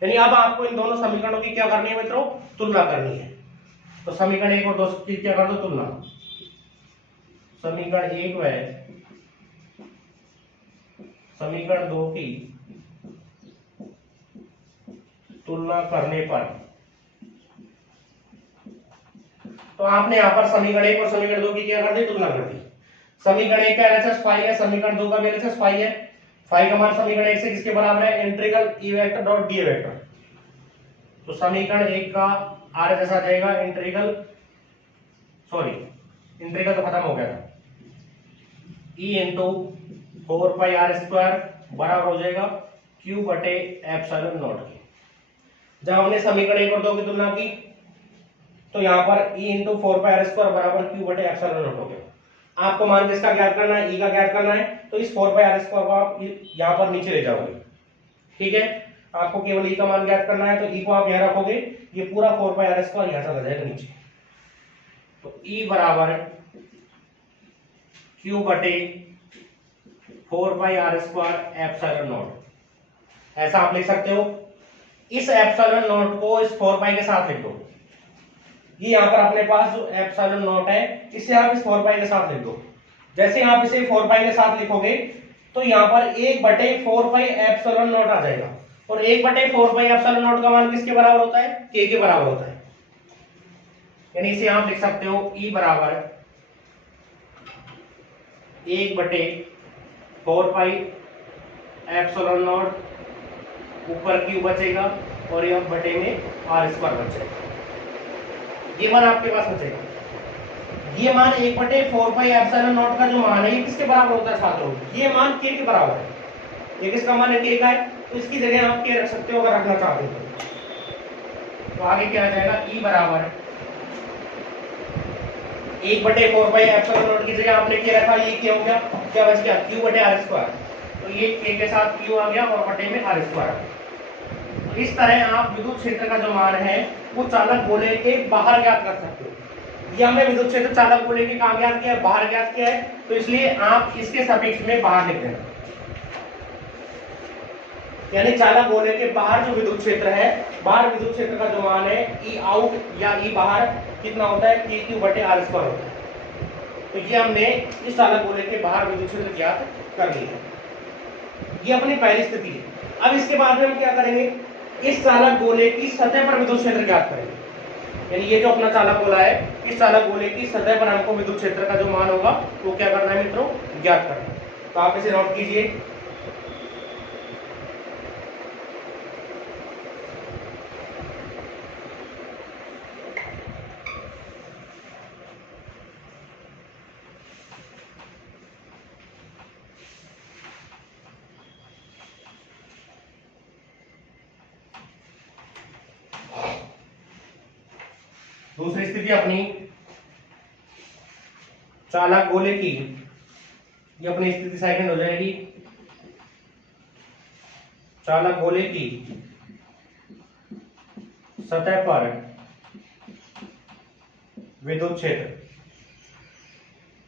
यानी अब आपको इन दोनों समीकरणों की क्या करनी है मित्रों, तुलना करनी है। तो समीकरण 1 और 2 की क्या कर दो, तुलना। समीकरण 1 व समीकरण 2 की तुलना करने पर तो आपने यहां पर समीकरण 1 और समीकरण 2 की क्या कर दी, तुलना कर दी। समीकरण 1 का एलएचएस फाई है, समीकरण 2 का भी एलएचएस फाई है। फाई का मान समीकरण 1 से किसके बराबर है, इंटीग्रल ई वेक्टर डॉट डी वेक्टर। तो समीकरण 1 का आरएचएस आ जाएगा इंटीग्रल तो खत्म हो गया था, e into 4 pi r square बराबर हो जाएगा क्यू बटे एप्सिलॉन नॉट की। जब हमने समीकरण 1 और 2 की तुलना की तो यहां पर e into 4 pi r square बराबर क्यू बटे एप्सिलॉन नॉट हो गया। आपको मान किसका ज्ञात करना है, e का ज्ञात करना है। तो इस 4 पाई आर स्क्वायर को आप यहां पर नीचे ले जाओगे, ठीक है। आपको केवल e का मान ज्ञात करना है, तो e को आप यहां रखोगे, ये पूरा 4 पाई आर स्क्वायर यहां चला जाएगा नीचे। तो e बराबर क्यू बटे 4 pi r square epsilon not, ऐसा आप लिख सकते हो। इस एप्सिलॉन नॉट को इस 4 पाई के साथ लिख दो। ये यहां पर अपने पास जो एप्सिलॉन नॉट है इसे आप इस 4 पाई के साथ लिख दो। जैसे आप इसे 4 पाई के साथ लिखोगे तो यहां पर 1/4 पाई एप्सिलॉन नॉट आ जाएगा। और 1/4 पाई एप्सिलॉन नॉट का मान किसके बराबर होता है, k के बराबर होता है। यानी इसे आप लिख सकते हो E बराबर 1/4 पाई एप्सिलॉन नॉट, ऊपर क्यू बचेगा और यह बटे में आर स्क्वायर बच जाएगा। ये मान आपके पास बचेगा। ये मान 1/4 पाई एप्सिलॉन नॉट का जो मान है ये किसके बराबर होता है छात्रों, ये मान k के बराबर है। ये किसका मान है, k का है। तो इसकी जगह आप k रख सकते हो अगर रखना चाहते हो। तो आगे क्या आ जाएगा, E बराबर 1/4 पाई एप्सिलॉन नॉट की जगह आपने k रखा, ये क्या हो गया, क्या बच गया, q बटे आर स्क्वायर। तो ये k के साथ q आ गया और बटे में आर स्क्वायर आ गया। तो इस तरह आप विद्युत क्षेत्र का जो मान है वो चालक गोले के बाहर ज्ञात कर सकते हो। ये हमने विद्युत क्षेत्र चालक गोले के कहां ज्ञात किया है, बाहर ज्ञात किया है। तो इसलिए आप इसके सापेक्ष में बाहर लिख देना, यानी चालक गोले के बाहर जो विद्युत क्षेत्र है, बाहर विद्युत क्षेत्र का जो मान है ई आउट या ई बाहर कितना होता है, के क्यू बटे आर स्क्वायर होता है। तो ये हमने इस चालक गोले के बाहर विद्युत क्षेत्र ज्ञात कर लिया है। ये अपनी पहली स्थिति है। अब इसके बाद में हम क्या करेंगे, इस चालक गोले की सतह पर विद्युत क्षेत्र ज्ञात करें। यानी ये जो अपना चालक गोला है, इस चालक गोले की सतह पर हमको विद्युत क्षेत्र का जो मान होगा वो क्या करना है मित्रों, ज्ञात करना है। तो आप इसे नोट कीजिए। दूसरी स्थिति अपनी चालक गोले की, ये अपनी स्थिति सेकंड हो जाएगी। चालक गोले की सतह पर विद्युत क्षेत्र,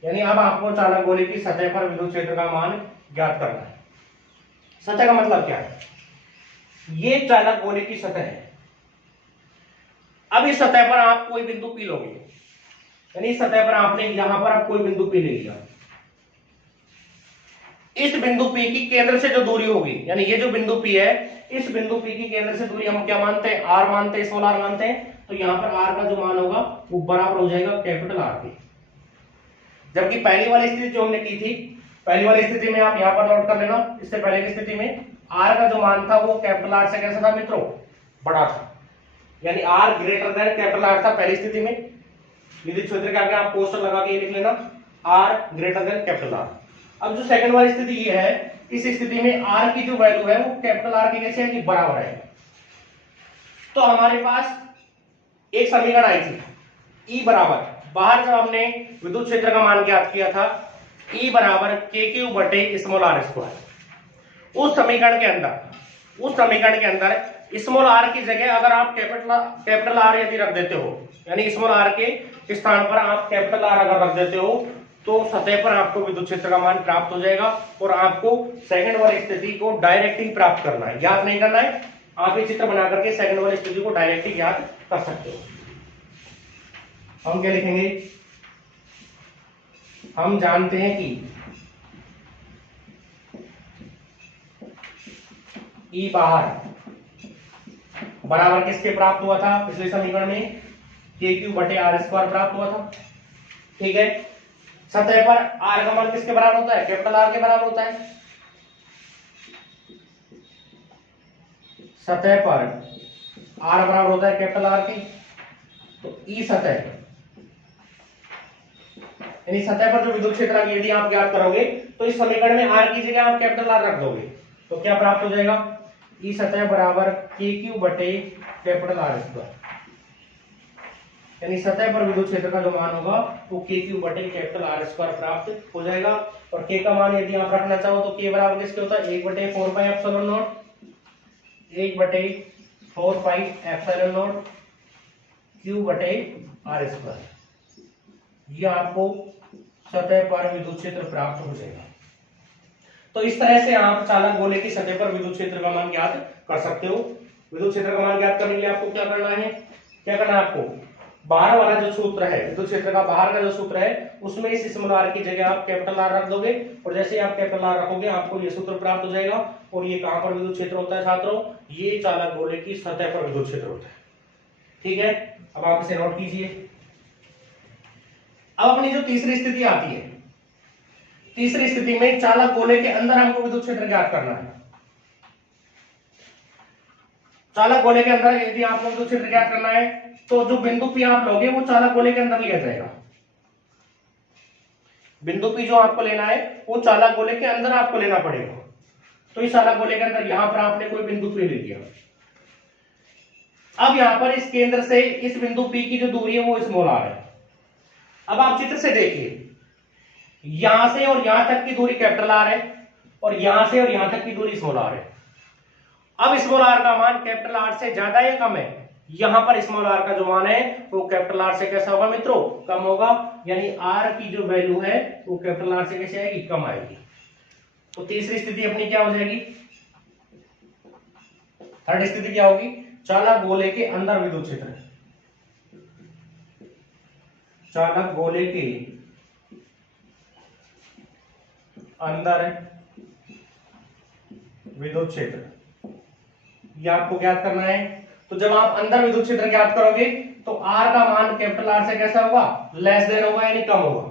यानी अब आपको चालक गोले की सतह पर विद्युत क्षेत्र का मान ज्ञात करना है। सतह का मतलब क्या है, ये चालक गोले की सतह है। अब इस सतह पर आप कोई बिंदु पी लोगे, यानी इस सतह पर आपने यहां पर आप कोई बिंदु पी ले लिया। इस बिंदु P की केंद्र से जो दूरी होगी, यानी ये जो बिंदु P है, इस बिंदु P की केंद्र से दूरी हम क्या मानते हैं, R मानते हैं, स्मॉल r मानते हैं। तो यहां पर R का जो मान होगा वो बराबर हो जाएगा कैपिटल R के। जबकि पहली वाली स्थिति जो हमने की थी, पहली वाली स्थिति में आप यहां पर नोट कर लेना, इससे पहले की स्थिति में R का जो मान था वो कैपिटल R से कैसा था मित्रों, बड़ा था। यानी R greater than capital R था पहली स्थिति में। विद्युत क्षेत्र के आगे आप पोस्टर लगा के ये लिख लेना, R greater than capital R। अब जो सेकंड वाली स्थिति ये है, इस स्थिति में R की जो वैल्यू है वो कैपिटल R के कैसे है कि बराबर है। तो हमारे पास एक समीकरण आई थी, E बराबर, बाहर जब हमने विद्युत क्षेत्र का मान ज्ञात किया था, E बराबर KQ बटे स्मॉल r स्क्वायर। उस समीकरण के अंदर स्मॉल r की जगह अगर आप कैपिटल R यदि रख देते हो, यानी स्मॉल r के स्थान पर आप कैपिटल R अगर रख देते हो, तो सतह पर आपको विद्युत क्षेत्र का मान प्राप्त हो जाएगा। और आपको सेकंड वाली स्थिति को डायरेक्ट ही प्राप्त करना है, याद नहीं करना है। आप ये चित्र बना करके सेकंड वाली स्थिति को डायरेक्ट ही याद कर सकते हो। हम क्या लिखेंगे, हम जानते हैं कि E बाहर बराबर किसके प्राप्त हुआ था, पिछले समीकरण में KQ बटे R स्क्वायर प्राप्त हुआ था। ठीक है, सतह पर R का मान किसके बराबर होता है, कैपिटल R के बराबर होता है। सतह पर R बराबर होता है कैपिटल R के, तो E सतह, यानी सतह पर जो विद्युत क्षेत्र यदि आप ज्ञात करोगे तो इस समीकरण में R की जगह आप कैपिटल R रख दोगे तो क्या प्राप्त हो जाएगा, E सतह बराबर KQ बटे कैपिटल R स्क्वायर। यानी सतह पर विद्युत क्षेत्र का जो मान होगा वो KQ बटे कैपिटल R स्क्वायर प्राप्त हो जाएगा। और K का मान यदि आप रखना चाहो तो K बराबर किसके होता है, 1 बटे 4 पाई एप्सिलॉन नॉट, 1 बटे 4 पाई एप्सिलॉन नॉट Q बटे R स्क्वायर। ये आपको सतह पर विद्युत क्षेत्र प्राप्त हो जाएगा। तो इस तरह से आप चालक गोले की सतह पर विद्युत क्षेत्र का मान ज्ञात कर सकते हो। विद्युत क्षेत्र का मान ज्ञात करने के लिए आपको क्या करना है, आपको बाहर वाला जो सूत्र है, विद्युत क्षेत्र का बाहर का जो सूत्र है, उसमें इस स्मॉल r की जगह आप कैपिटल R रख दोगे और जैसे आप कैपिटल R रखोगे आपको ये सूत्र प्राप्त हो जाएगा। और ये कहां पर विद्युत क्षेत्र होता है छात्रों, ये चालक गोले की सतह पर विद्युत क्षेत्र होता है। ठीक है, अब आप इसे नोट कीजिए। अब अपनी जो तीसरी स्थिति आती है, तीसरी स्थिति में चालक गोले के अंदर हमको विद्युत क्षेत्र ज्ञात करना है। चालक गोले के अंदर यदि आपको विद्युत क्षेत्र ज्ञात करना है तो जो बिंदु P आप लोगे वो चालक गोले के अंदर लिया जाएगा। बिंदु P जो आपको लेना है वो चालक गोले के अंदर आपको लेना पड़ेगा। तो इस चालक गोले के अंदर यहां पर आपने कोई बिंदु P ले लिया। अब यहां पर इस केंद्र से इस बिंदु P की जो दूरी है वो स्मॉल r है। अब आप चित्र से देखिए, यहां से और यहां तक की दूरी कैपिटल R है और यहां से और यहां तक की दूरी स्मॉल r है। अब स्मॉल r का मान कैपिटल R से ज्यादा या कम है, यहां पर स्मॉल r का जो मान है वो कैपिटल R से कैसा होगा मित्रों, कम होगा। यानी R की जो वैल्यू है वो कैपिटल R से कैसे आएगी, कम आएगी। तो तीसरी स्थिति अपनी क्या हो जाएगी, थर्ड स्थिति क्या होगी, चालक गोले के अंदर विद्युत क्षेत्र, चालक गोले के अंदर विद्युत क्षेत्र। ये आपको ज्ञात करना है। तो जब आप अंदर विद्युत क्षेत्र ज्ञात करोगे तो आर का मान कैपिटल आर से कैसा होगा, लेस देन होगा यानी कम होगा,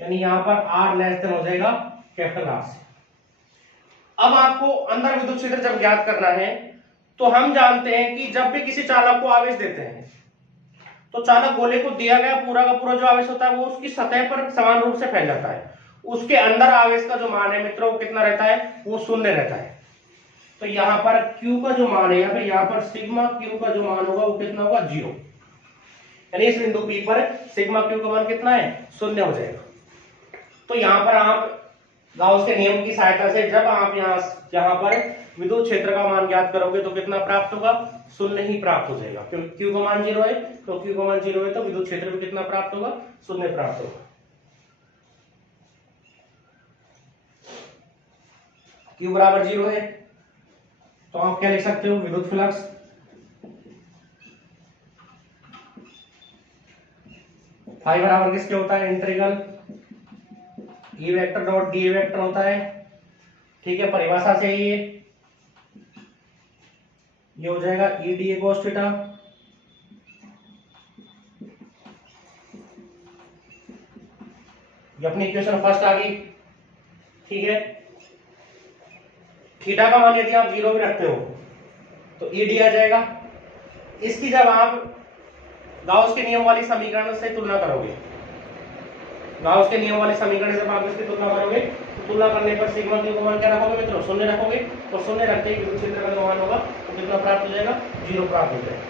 यानी यहां पर आर लेस देन हो जाएगा कैपिटल आर से। अब आपको अंदर विद्युत क्षेत्र जब ज्ञात करना है तो हम जानते हैं कि जब भी किसी चालक को आवेश देते हैं तो चालक गोले को दिया गया पूरा का पूरा जो आवेश होता है वो उसकी सतह पर समान रूप से फैल जाता है। उसके अंदर आवेश का जो मान है मित्रों वो कितना रहता है, वो शून्य रहता है। तो यहां पर Q का जो मान है, यहाँ पर सिग्मा Q का जो मान होगा वो कितना होगा, 0। यानी इस बिंदु P पर सिग्मा Q का मान कितना है, शून्य हो जाएगा। तो यहां पर आप गाउस के नियम की सहायता से जब आप यहाँ पर विद्युत क्षेत्र का मान ज्ञात करोगे तो कितना प्राप्त होगा, शून्य ही प्राप्त हो जाएगा, क्योंकि Q का मान 0 है। तो Q का मान 0 है तो विद्युत क्षेत्र में कितना प्राप्त होगा, शून्य प्राप्त होगा। Q बराबर 0 है तो आप क्या लिख सकते हो, विद्युत फ्लक्स फाई बराबर किसके होता है, integral E vector dot D vector होता है। ठीक है, परिभाषा से ये हो जाएगा E D A cos theta. ये अपनी इक्वेशन फर्स्ट आ गई। ठीक है, थीटा का मान यदि आप 0 भी रखते हो तो ई डी आ जाएगा। इसकी जब आप गाउस के नियम वाली समीकरण से तुलना करोगे, गाउस के नियम वाले समीकरण से आप इसकी तुलना करोगे तो तुलना करने पर सिग्मा क्यू का मान क्या रखोगे मित्रों, शून्य रखोगे। तो शून्य रखते ही विद्युत क्षेत्र का जो मान होगा तो कितना प्राप्त हो जाएगा, 0 प्राप्त हो जाएगा।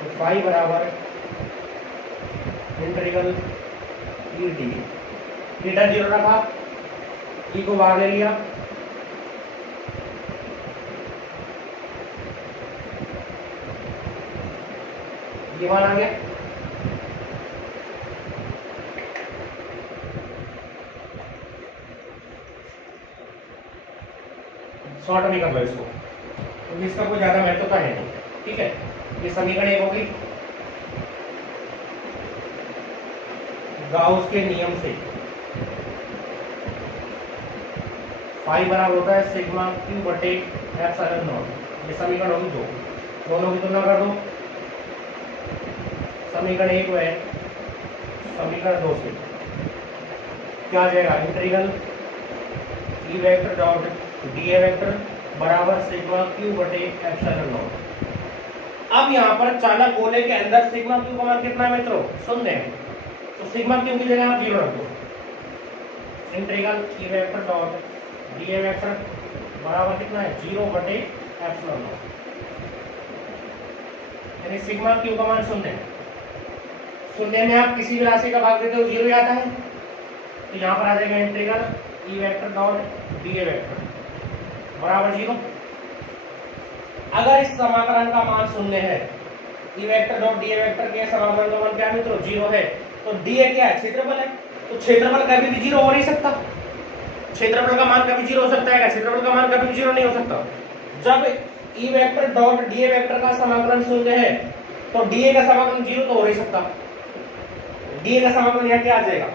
तो फाई बराबर इंटीग्रल ई डी, थीटा 0 रखा, ई को बाहर ले लिया, ये मान आ गया। शॉर्ट भी कर लो इसको, तो इसका कोई ज्यादा महत्वता है नहीं। ठीक है, ये समीकरण एक होगी गाउस के नियम से फाई बराबर होता है सिग्मा क्यू बटे एप्सिलॉन नॉट। ये समीकरण होगी दो, दोनों की तुलना कर दो। समीकरण एक है, समीकरण 2 से क्या आ जाएगा, integral E vector dot D A vector बराबर सिग्मा क्यू बटे एप्सिलॉन नॉट। अब यहाँ पर चालक गोले के अंदर सिग्मा क्यू का मान कितना है मित्रों, शून्य है। तो सिग्मा क्यू की जगह आप 0 रख दो। Integral E vector dot D A vector बराबर कितना है, 0 बटे एप्सिलॉन नॉट। यानी सिग्मा क्यू का मान शून्य है। शून्य में आप किसी भी राशि का भाग देते हो 0 आता है। तो यहाँ पर आ जाएगा integral E vector dot D A vector बराबर 0। अगर इस समाकलन का मान शून्य है, ई vector dot D A vector के समाकलन का मान क्या है मित्रों, 0 है, तो डी ए क्या है, क्षेत्रफल है। तो क्षेत्रफल कभी भी 0 हो नहीं सकता। क्षेत्रफल का मान कभी 0 हो सकता है, क्षेत्रफल का मान कभी भी 0 नहीं हो सकता। जब ई vector dot D A vector का समाकलन शून्य है तो डी ए का समाकलन 0 तो हो नहीं सकता। डी ए का समाकलन यहाँ क्या आ जाएगा,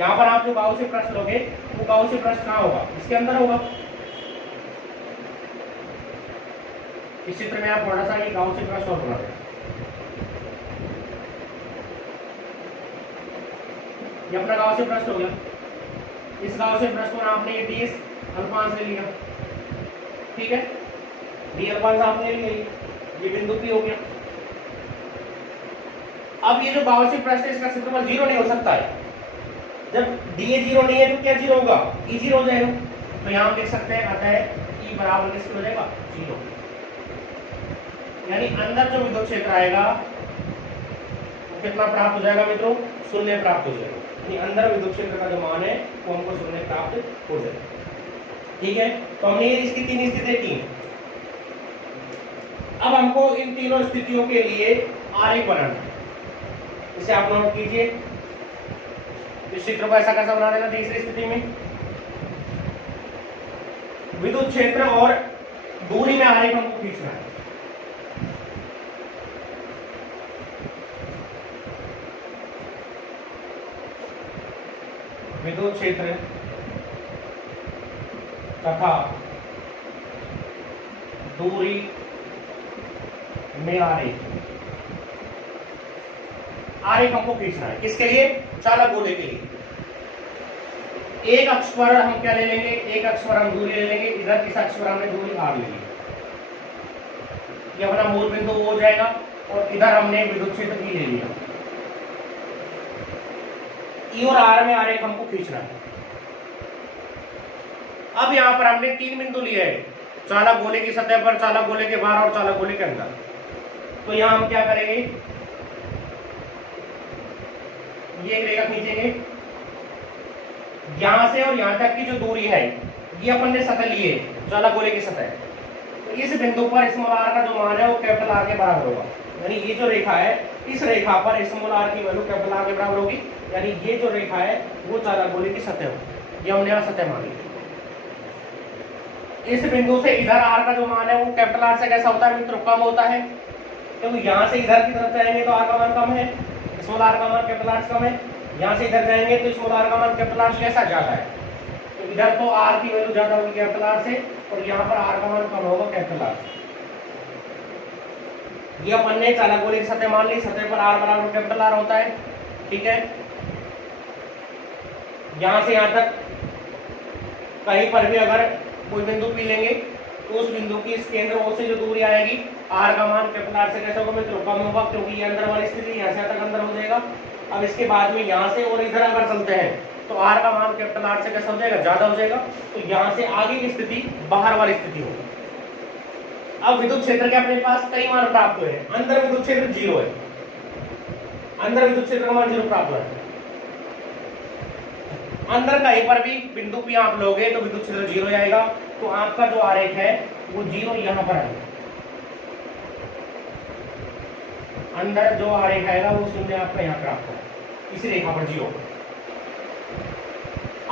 यहाँ पर आप जो गाउसी प्रश्न लोगे वो गाउसी प्रश्न कहाँ होगा, इसके अंदर होगा। इस चित्र में आप थोड़ा सा ये गाउसी प्रश्न और बना दें। ये अपना गाउसी प्रश्न हो गया। इस गाउसी प्रश्न में आपने ये डी अल्फांश ले लिया। ठीक है, डी अल्फांश आपने ले लिया, ये बिंदु पी हो गया। अब ये जो गाउसी प्रश्न है इसका क्षेत्रफल 0 नहीं हो सकता है। जब डी ए 0 नहीं है तो क्या 0 होगा, ई 0 हो जाएगा। तो यहाँ हम लिख सकते हैं अतः ई बराबर किसके हो जाएगा, 0। यानी अंदर जो विद्युत क्षेत्र आएगा वो कितना प्राप्त हो जाएगा मित्रों, शून्य प्राप्त हो जाएगा। यानी अंदर विद्युत क्षेत्र का जो मान है वो हमको शून्य प्राप्त हो जाएगा। ठीक है, तो हमने इसकी 3 स्थितियां की। अब हमको इन तीनों स्थितियों के लिए आरेख बनाना है। इसे आप नोट कीजिए। इस चित्र को ऐसा कैसा बना देना, तीसरी स्थिति में विद्युत क्षेत्र और दूरी में आरेख हमको खींचना है। विद्युत क्षेत्र तथा दूरी में आरेख, आरेख हमको खींचना है। किसके लिए? चालक गोले के लिए। एक अक्ष पर हम क्या ले लेंगे? एक अक्ष पर हम दूरी ले लेंगे, इधर इस अक्ष पर हमने दूरी आर ले ली, ये अपना मूल बिंदु हो जाएगा, और इधर हमने विद्युत क्षेत्र ई ले लिया। ई और आर में आरेख हमको खींचना है। अब यहां पर हमने 3 बिंदु लिए हैं, चालक गोले की सतह पर, चालक गोले के बाहर और चालक गोले के अंदर। तो यहां हम क्या करेंगे? ये एक रेखा खींचेंगे, यहां से और यहां तक की जो दूरी है ये अपन ने सतह ली है, चालक गोले की सतह। तो इस बिंदु पर स्मॉल आर का जो मान है वो कैपिटल आर के बराबर होगा। यानी ये जो रेखा है, इस रेखा पर स्मॉल आर की वैल्यू कैपिटल आर के बराबर होगी। यानी ये जो रेखा है वो चालक गोले की सतह होगी, ये हमने यहाँ सतह मानी। इस बिंदु से इधर आर का जो मान है वो कैपिटल आर से कैसा होता है मित्रों? कम होता है, क्योंकि तो यहाँ से इधर की तरफ जाएंगे तो आर का मान कम है, स्मॉल आर का मान कैपिटल आर से कम है। यहाँ से इधर जाएंगे तो स्मॉल आर का मान कैपिटल आर से कैसा ज्यादा है, तो इधर तो आर की वैल्यू ज्यादा होगी कैपिटल आर से, और यहाँ पर आर का मान कम होगा कैपिटल आर से। ये अपन ने चालक गोले की सतह मान ली, सतह पर आर बराबर कैपिटल आर होता है, ठीक है। यहां से यहां तक कहीं पर भी अगर कोई बिंदु पी लेंगे तो उस बिंदु की इस केंद्र O से जो दूरी आएगी, आर का मान कैपिटल आर से कैसे होगा मित्रों? कम होगा, क्योंकि ये अंदर वाली स्थिति यहाँ से तक अंदर हो जाएगा। अब इसके बाद में यहाँ से और इधर अगर चलते हैं तो आर का मान कैपिटल आर से कैसा हो जाएगा? ज्यादा हो जाएगा। तो यहाँ से आगे की स्थिति बाहर वाली स्थिति होगी। अब विद्युत क्षेत्र के अपने पास कई मान प्राप्त हुए हैं। अंदर विद्युत क्षेत्र 0 है, अंदर विद्युत क्षेत्र का मान 0 प्राप्त हुआ है। अंदर कहीं पर भी बिंदु पे आप लोगे तो विद्युत क्षेत्र 0 आएगा। तो आपका जो आरेख है वो 0 यहां पर आएगा। अंदर जो आरेख आएगा वो 0 आपका यहाँ प्राप्त होगा, इस रेखा पर 0।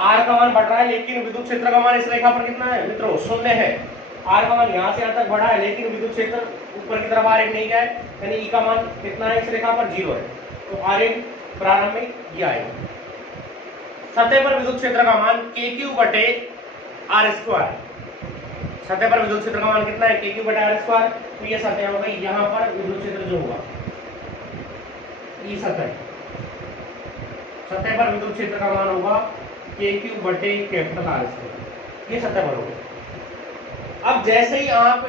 आर का मान बढ़ रहा है, लेकिन विद्युत क्षेत्र का मान इस रेखा पर कितना है मित्रों? 0 है। आर का मान यहाँ से यहाँ तक बढ़ा है, लेकिन विद्युत क्षेत्र ऊपर की तरफ आरेख नहीं गया है, यानी ई का मान कितना है? इस रेखा पर 0 है। तो आरेख प्रारंभ में ये आएगा। सतह पर विद्युत क्षेत्र का मान KQ बटे R स्क्वायर। सतह पर विद्युत क्षेत्र का मान कितना है? KQ बटे R स्क्वायर। तो ये सतह हो गई, यहाँ पर विद्युत क्षेत्र जो होगा ये सतह पर विद्युत क्षेत्र का मान होगा KQ बटे कैपिटल R स्क्वायर, ये सतह पर होगा। अब जैसे ही आप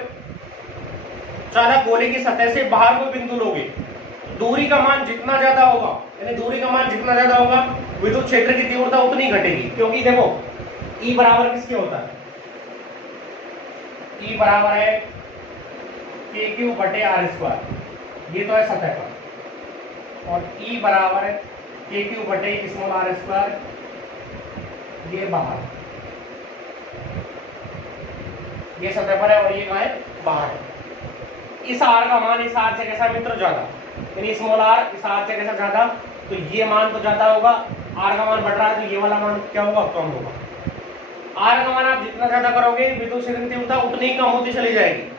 चालक गोले की सतह से बाहर कोई बिंदु लोगे, दूरी का मान जितना ज्यादा होगा, यानी दूरी का मान जितना ज्यादा होगा विद्युत क्षेत्र की तीव्रता उतनी घटेगी। क्योंकि देखो E बराबर किसके होता है? E बराबर है KQ बटे R स्क्वायर, ये तो है सतह पर, और E बराबर है KQ बटे स्मॉल r स्क्वायर, ये बाहर, ये सतह पर है और ये कहाँ है? बाहर है। इस r का मान इस r से कैसा मित्र? ज्यादा, यानी स्मॉल r इस r से कैसा? ज्यादा। तो ये मान तो ज्यादा होगा, r का मान बढ़ रहा है तो ये वाला मान क्या होगा? कम होगा। r का मान आप जितना ज्यादा करोगे विद्युत क्षेत्र की तीव्रता उतनी कम होती चली जाएगी।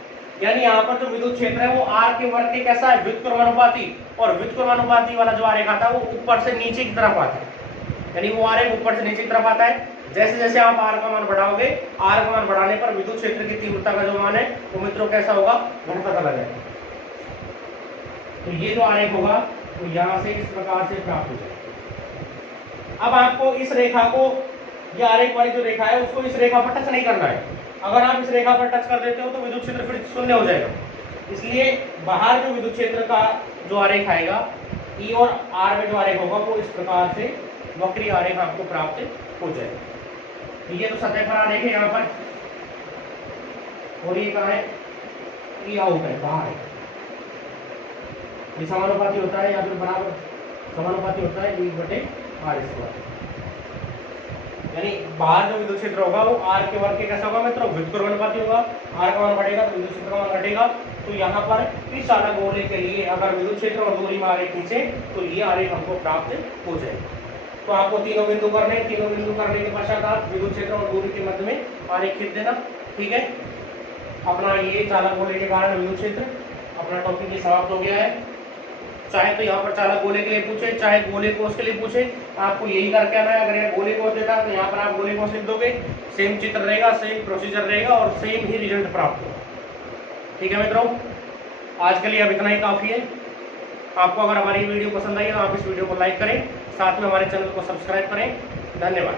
यानी यहाँ पर जो विद्युत क्षेत्र है वो r के वर्ग के कैसा है? व्युत्क्रमानुपाती, और व्युत्क्रमानुपाती वाला जो आरेख आता है वो ऊपर से नीचे की तरफ आता है, यानी वो आरेख ऊपर से नीचे की तरफ आता है। जैसे जैसे आप r का मान बढ़ाओगे, r का मान बढ़ाने पर विद्युत क्षेत्र की तीव्रता का जो मान है वो मित्रों कैसा होगा? घटता चला जाएगा। तो ये जो आरेख होगा तो यहाँ से इस प्रकार से प्राप्त हो जाएगा। अब आपको इस रेखा को, ये आरेख वाली जो रेखा है उसको इस रेखा पर टच नहीं करना है। अगर आप इस रेखा पर टच कर देते हो तो विद्युत क्षेत्र फिर 0 हो जाएगा। इसलिए बाहर जो विद्युत क्षेत्र का जो आरेख आएगा, E और R में जो आरेख होगा वो इस प्रकार से वक्री आरेख आपको प्राप्त हो जाएगा। ये तो सतह पर आरेख है यहाँ पर, और ये कहाँ है? ये आउट है, बाहर है। ये समानुपाती होता है या फिर बराबर समानुपाती होता है E बटे R स्क्वायर। यानी बाहर जो विद्युत क्षेत्र होगा वो R के वर्ग के कैसा होगा मित्रों? व्युत्क्रमानुपाती होगा। R का मान बढ़ेगा तो विद्युत क्षेत्र का मान घटेगा। तो यहाँ पर इस चालक गोले के लिए अगर विद्युत क्षेत्र और दूरी में आरेख खींचे तो ये आरेख हमको प्राप्त हो जाएगा। तो आपको तीनों बिंदु करने, तीनों बिंदु करने के पश्चात आप विद्युत क्षेत्र और दूरी के मध्य में आरेख खींच देना, ठीक है। अपना ये चालक गोले के कारण विद्युत क्षेत्र, अपना टॉपिक ये समाप्त हो गया है। चाहे तो यहाँ पर चालक गोले के लिए पूछे, चाहे गोले कोष के लिए पूछे, आपको यही करके आना है। अगर यह गोले कोष देता तो यहाँ पर आप गोले कोष लिख दोगे, सेम चित्र रहेगा, सेम प्रोसीजर रहेगा और सेम ही रिजल्ट प्राप्त होगा। ठीक है मित्रों, आज के लिए अब इतना ही काफ़ी है। आपको अगर हमारी वीडियो पसंद आई तो आप इस वीडियो को लाइक करें, साथ में हमारे चैनल को सब्सक्राइब करें। धन्यवाद।